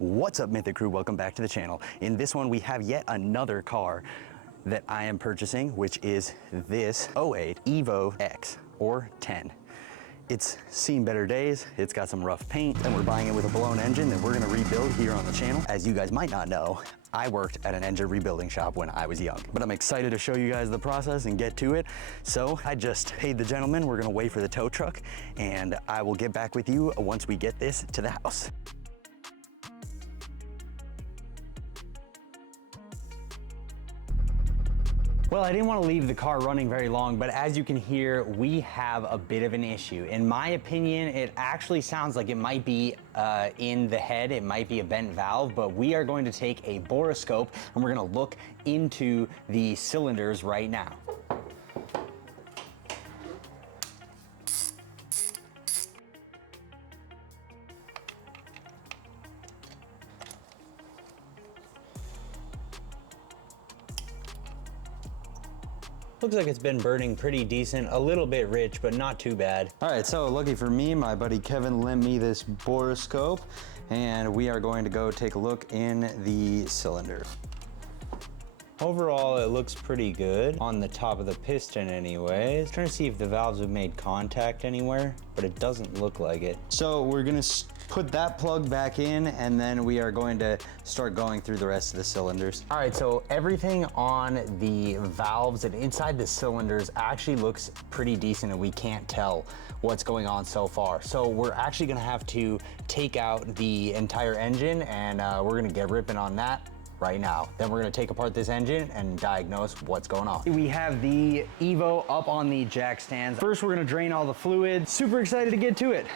What's up, Mythic Crew? Welcome back to the channel. In this one, we have yet another car that I am purchasing, which is this 08 Evo X or 10. It's seen better days, it's got some rough paint, and we're buying it with a blown engine that we're gonna rebuild here on the channel. As you guys might not know, I worked at an engine rebuilding shop when I was young, but I'm excited to show you guys the process and get to it. So I just paid the gentleman, we're gonna wait for the tow truck, and I will get back with you once we get this to the house. Well, I didn't want to leave the car running very long, but as you can hear, we have a bit of an issue. In my opinion, it actually sounds like it might be in the head, it might be a bent valve, but we are going to take a borescope and we're going to look into the cylinders right now. Looks like it's been burning pretty decent, a little bit rich, but not too bad. All right, so lucky for me, my buddy Kevin lent me this borescope, and we are going to go take a look in the cylinder. Overall, it looks pretty good on the top of the piston anyways. Trying to see if the valves have made contact anywhere, but it doesn't look like it. So we're gonna put that plug back in, and then we are going to start going through the rest of the cylinders. All right, so everything on the valves and inside the cylinders actually looks pretty decent, and we can't tell what's going on so far. So we're actually gonna have to take out the entire engine, and we're gonna get ripping on that right now. Then we're gonna take apart this engine and diagnose what's going on. We have the Evo up on the jack stands. First, we're gonna drain all the fluid. Super excited to get to it.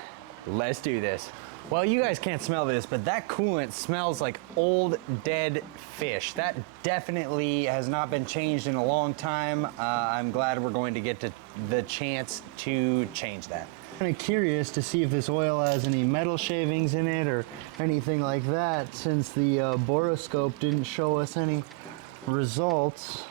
Let's do this. Well, you guys can't smell this, but that coolant smells like old dead fish. That definitely has not been changed in a long time. I'm glad we're going to get to the chance to change that. Kind of curious to see if this oil has any metal shavings in it or anything like that, since the borescope didn't show us any results.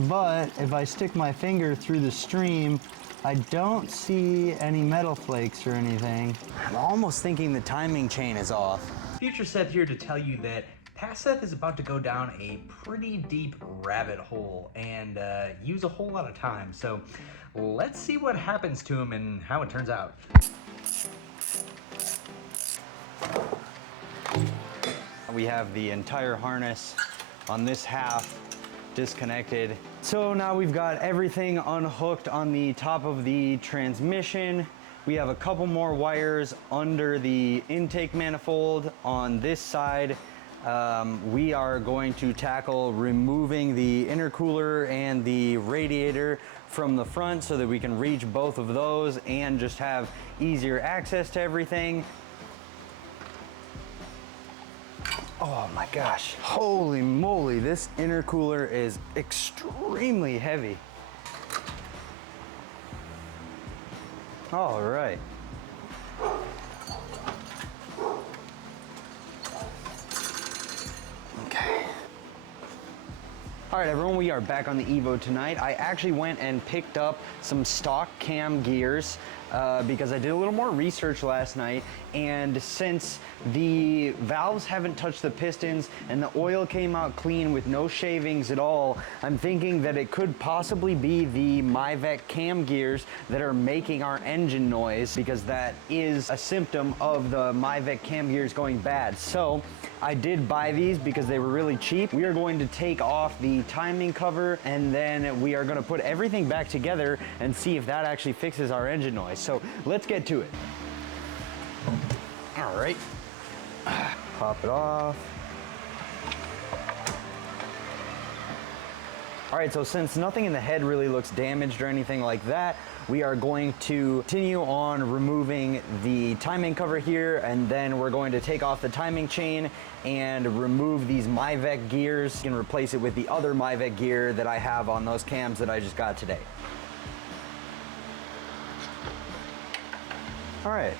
But if I stick my finger through the stream, I don't see any metal flakes or anything. I'm almost thinking the timing chain is off. Future Seth here to tell you that Past Seth is about to go down a pretty deep rabbit hole and use a whole lot of time. So let's see what happens to him and how it turns out. We have the entire harness on this half disconnected. So now we've got everything unhooked on the top of the transmission. We have a couple more wires under the intake manifold on this side. We are going to tackle removing the intercooler and the radiator from the front so that we can reach both of those and just have easier access to everything. Oh my gosh, holy moly, this intercooler is extremely heavy. All right. Okay. All right, everyone, we are back on the Evo tonight. I actually went and picked up some stock cam gears because I did a little more research last night, and since the valves haven't touched the pistons and the oil came out clean with no shavings at all, I'm thinking that it could possibly be the Myvec cam gears that are making our engine noise, because that is a symptom of the Myvec cam gears going bad. So I did buy these because they were really cheap. We are going to take off the timing cover, and then we are going to put everything back together and see if that actually fixes our engine noise. So let's get to it. All right, pop it off. All right, so since nothing in the head really looks damaged or anything like that, we are going to continue on removing the timing cover here, and then we're going to take off the timing chain and remove these Myvec gears and replace it with the other Myvec gear that I have on those cams that I just got today. All right,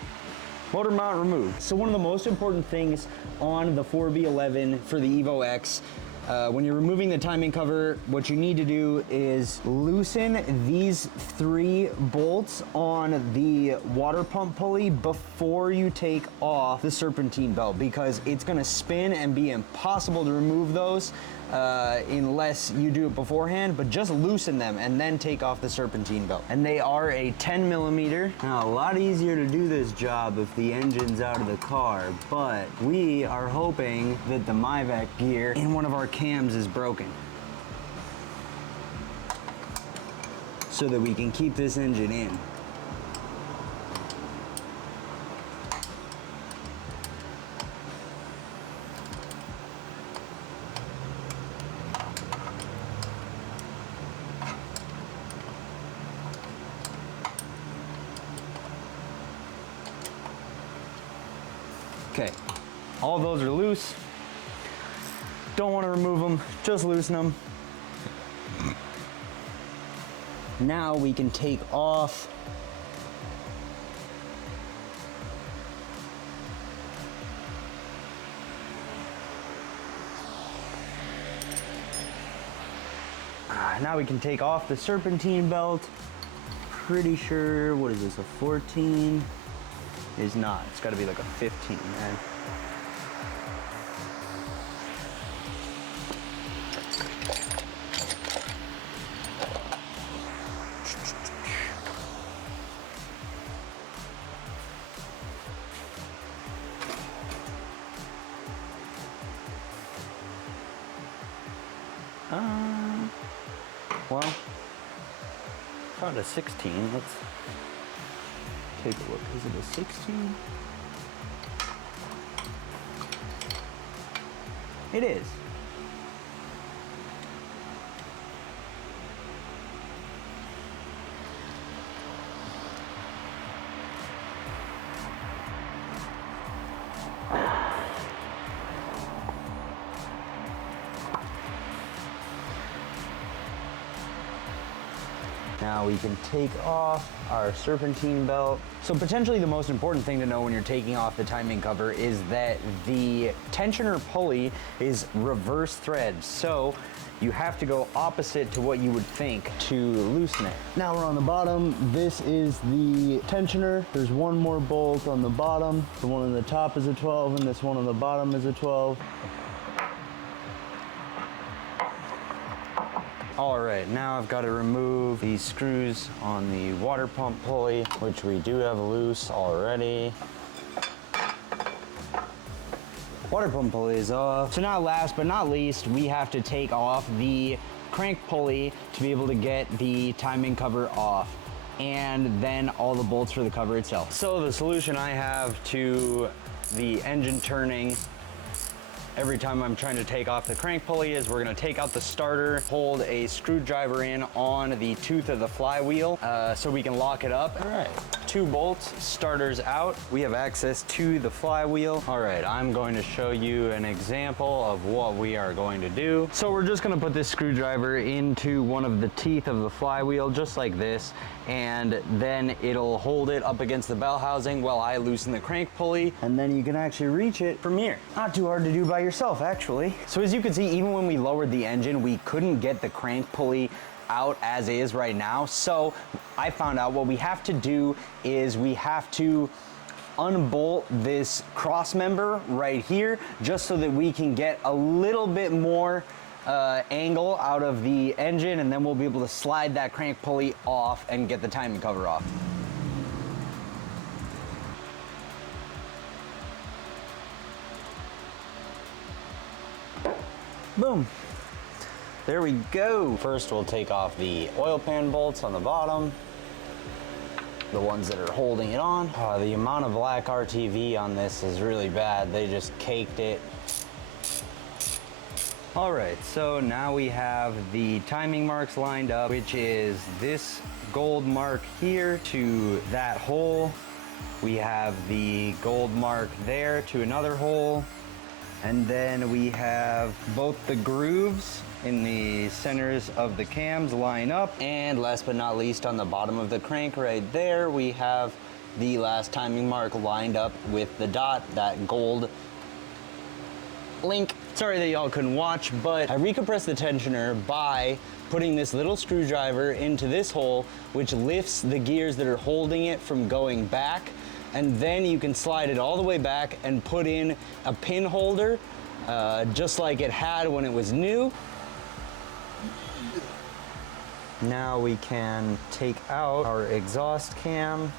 motor mount removed. So one of the most important things on the 4B11 for the Evo X When you're removing the timing cover, what you need to do is loosen these 3 bolts on the water pump pulley before you take off the serpentine belt, because it's gonna spin and be impossible to remove those unless you do it beforehand. But just loosen them and then take off the serpentine belt. And they are a 10 millimeter. Now, a lot easier to do this job if the engine's out of the car, but we are hoping that the Myvac gear in one of our cams is broken, so that we can keep this engine in. Okay, all those are loose. Don't want to remove them, just loosen them. Now we can take off the serpentine belt. Pretty sure, what is this, a 14? Is not. It's got to be like a 15, man. Well, found a 16. Let's take a look. Is it a 16? It is. Now we can take off our serpentine belt. So potentially the most important thing to know when you're taking off the timing cover is that the tensioner pulley is reverse thread. So you have to go opposite to what you would think to loosen it. Now we're on the bottom. This is the tensioner. There's one more bolt on the bottom. The one on the top is a 12 and this one on the bottom is a 12. All right, now I've got to remove these screws on the water pump pulley, which we do have loose already. Water pump pulley is off. So now last but not least, we have to take off the crank pulley to be able to get the timing cover off, and then all the bolts for the cover itself. So the solution I have to the engine turning every time I'm trying to take off the crank pulley is we're gonna take out the starter, hold a screwdriver in on the tooth of the flywheel so we can lock it up. All right, 2 bolts, starters out. We have access to the flywheel. All right, I'm going to show you an example of what we are going to do. So we're just gonna put this screwdriver into one of the teeth of the flywheel, just like this, and then it'll hold it up against the bell housing while I loosen the crank pulley, and then you can actually reach it from here. Not too hard to do by yourself, actually. So as you can see, even when we lowered the engine, we couldn't get the crank pulley out as is right now. So I found out what we have to do is we have to unbolt this cross member right here, just so that we can get a little bit more angle out of the engine, and then we'll be able to slide that crank pulley off and get the timing cover off. Boom. There we go. First, we'll take off the oil pan bolts on the bottom, the ones that are holding it on. Oh, the amount of black RTV on this is really bad. They just caked it. All right, so now we have the timing marks lined up, which is this gold mark here to that hole. We have the gold mark there to another hole. And then we have both the grooves in the centers of the cams line up. And last but not least, on the bottom of the crank right there, we have the last timing mark lined up with the dot, that gold link. Sorry that y'all couldn't watch, but I recompressed the tensioner by putting this little screwdriver into this hole, which lifts the gears that are holding it from going back. And then you can slide it all the way back and put in a pin holder, just like it had when it was new. Now we can take out our exhaust cam.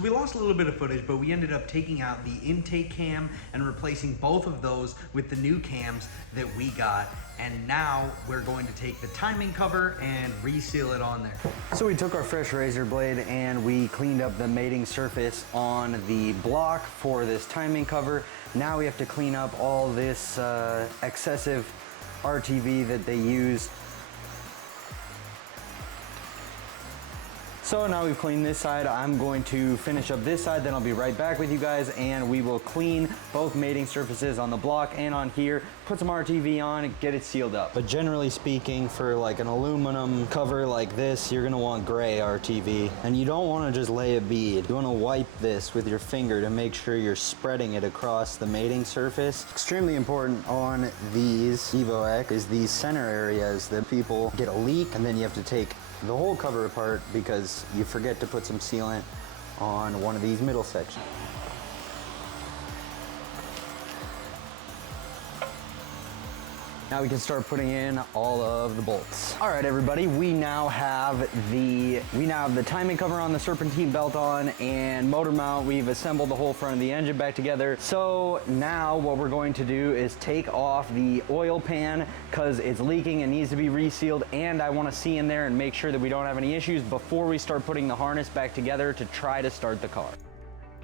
We lost a little bit of footage, but we ended up taking out the intake cam and replacing both of those with the new cams that we got. And now we're going to take the timing cover and reseal it on there. So we took our fresh razor blade and we cleaned up the mating surface on the block for this timing cover. Now we have to clean up all this excessive RTV that they use. So now we've cleaned this side, I'm going to finish up this side, then I'll be right back with you guys and we will clean both mating surfaces on the block and on here, put some RTV on and get it sealed up. But generally speaking, for like an aluminum cover like this, you're gonna want gray RTV. And you don't wanna just lay a bead. You wanna wipe this with your finger to make sure you're spreading it across the mating surface. Extremely important on these Evo X is these center areas that people get a leak and then you have to take the whole cover apart because you forget to put some sealant on one of these middle sections. Now we can start putting in all of the bolts. All right, everybody, we now have the timing cover on, the serpentine belt on, and motor mount. We've assembled the whole front of the engine back together. So now what we're going to do is take off the oil pan because it's leaking and needs to be resealed, and I want to see in there and make sure that we don't have any issues before we start putting the harness back together to try to start the car.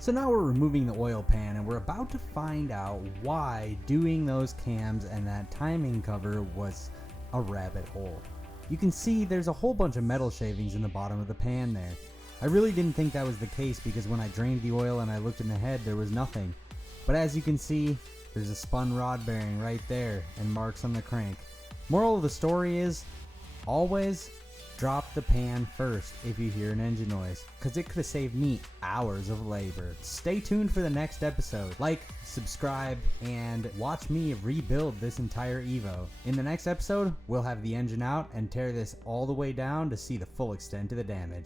So now we're removing the oil pan and we're about to find out why doing those cams and that timing cover was a rabbit hole. You can see there's a whole bunch of metal shavings in the bottom of the pan there. I really didn't think that was the case because when I drained the oil and I looked in the head, there was nothing. But as you can see, there's a spun rod bearing right there and marks on the crank. Moral of the story is, always drop the pan first if you hear an engine noise, because it could have saved me hours of labor. Stay tuned for the next episode. Like, subscribe, and watch me rebuild this entire Evo. In the next episode, we'll have the engine out and tear this all the way down to see the full extent of the damage.